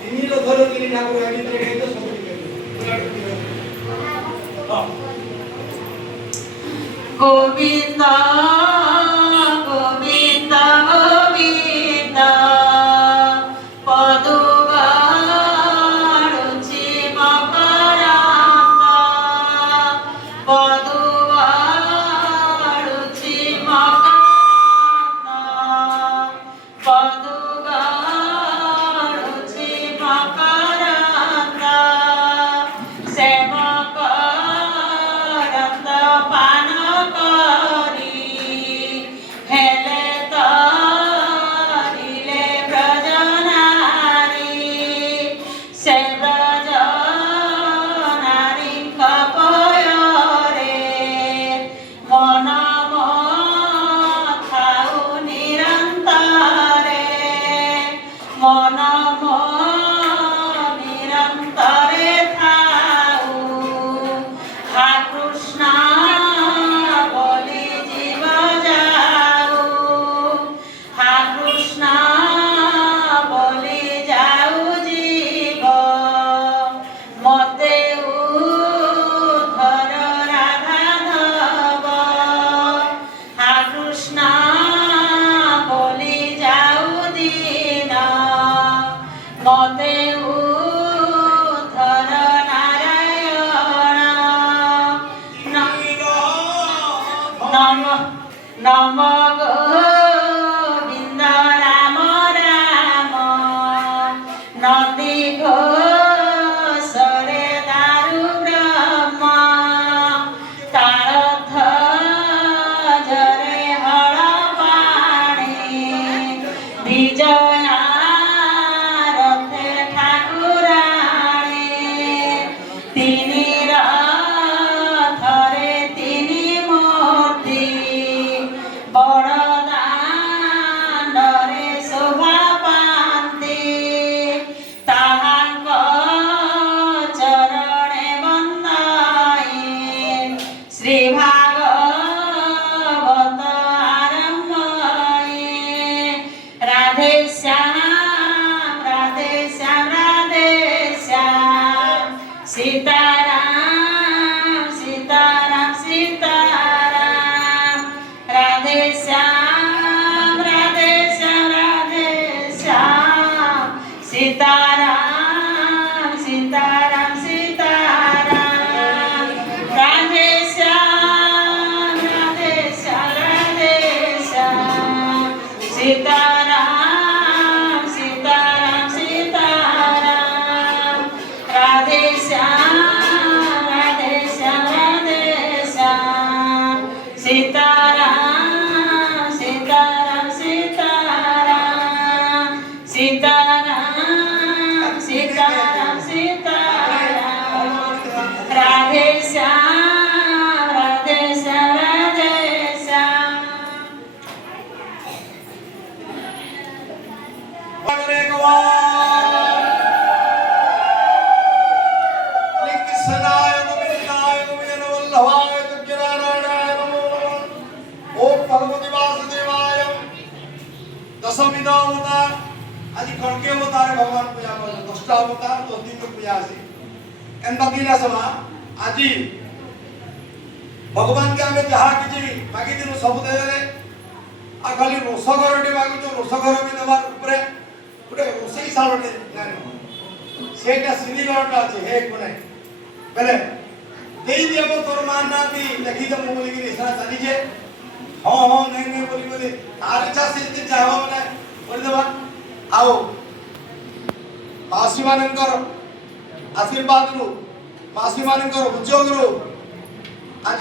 ତିନିର ଧର ତିନି ଠାକୁର ଭିତରେ ଗାଇ ତ ସବୁ ଗୋବିନ୍ଦ ଗୋବିନ୍ଦ ଗୋବିନ୍ଦ ପଦୁ ବାଳୁଛି ମକରାନ୍ଦ ପଦୁ ବାଳୁଛି ମକରାନ୍ଦ ପଦୁ ବାଳୁଛି ମକରାନ୍ଦ ସେବକ ରନ୍ଦ ପାନ କରି ହେଲେ ତରିଲେ ବ୍ରଜନାରୀ ସେ ବ୍ରଜନାରୀଙ୍କ ପୟରେ ମନ ଥାଉ ନିରନ୍ତରେ ମନ ନିରନ୍ତରେ ଥାଉ ହେ କୃଷ୍ଣ ବୋଲି ଜୀବ ଯାଉ ହେ କୃଷ୍ଣ ବୋଲି ଯାଉ ଜୀବ ମତେ ଉଦ୍ଧର ରାଧାଧବ ହେ କୃଷ୍ଣ ବୋଲି ଯାଉ ଦିନ ମତେ ଉଦ୍ଧର ନାରାୟଣ ନମ ନମ ଗୋବିନ୍ଦ ରାମ ରାମ ନଦୀ ଘୋଷରେ ଦାରୁ ବ୍ରହ୍ମ ତାଳ ଧ୍ୱଜରେ ହଳ ପାଣି ବିଜୟା ରଥେ ଠାକୁରାଣୀ ତିନି ରଥରେ ତିନି ମୂର୍ତ୍ତି ବଡ଼ ଦାଣ୍ଡରେ ଶୋଭା ପାଆନ୍ତି ତାହାଙ୍କ ଚରଣେ ବନ୍ଦାଇ ଶ୍ରୀ ଭାଗବତ ଆରମ୍ଭଇ Radhe Shyam Radhe Shyam Radhe Shyam Sitaram Sitaram Sitaram Radhe Shyam Radhe Shyam Radhe Shyam Sitaram Sitaram Sitaram Radhe Shyam Radhe Shyam Radhe Shyam Sitaram Sitaram Sitaram Radhe Shyam Radhe Shyam Radhe Shyam Sitaram Sitaram Sitaram Sitaram Sitaram Sitaram Radhe Shyam Radhe Shyam Radhe Shyam Hare Krishnaaya Govindaya Govindana Vallabhaya Tukyararaya Namo Namaha Om Bhagavate Vasudevaya दशविध अवतार आज कणके अवतार भगवान पूजा कर 10टा अवतार 10 दिन में पूजा आसी एंदा किला सभा आज भगवान के हमें जहा किछि मागी दिन सब देले आ खाली रोसघरटे मागु तो रोसघर भी देवार ऊपर गोटे रोसई सालटे नानो सेटा श्रीघरटा अछि हे कोने बेले देई देव तोर मान ना भी देखि त मु बोली कि इसा चली जे हां हां नहीं बोली बोली तार इच्छा से चाहवा माने बोल देबा आओ मासी मानकर आशीर्वाद रु मासी मानकर उद्योग रु आज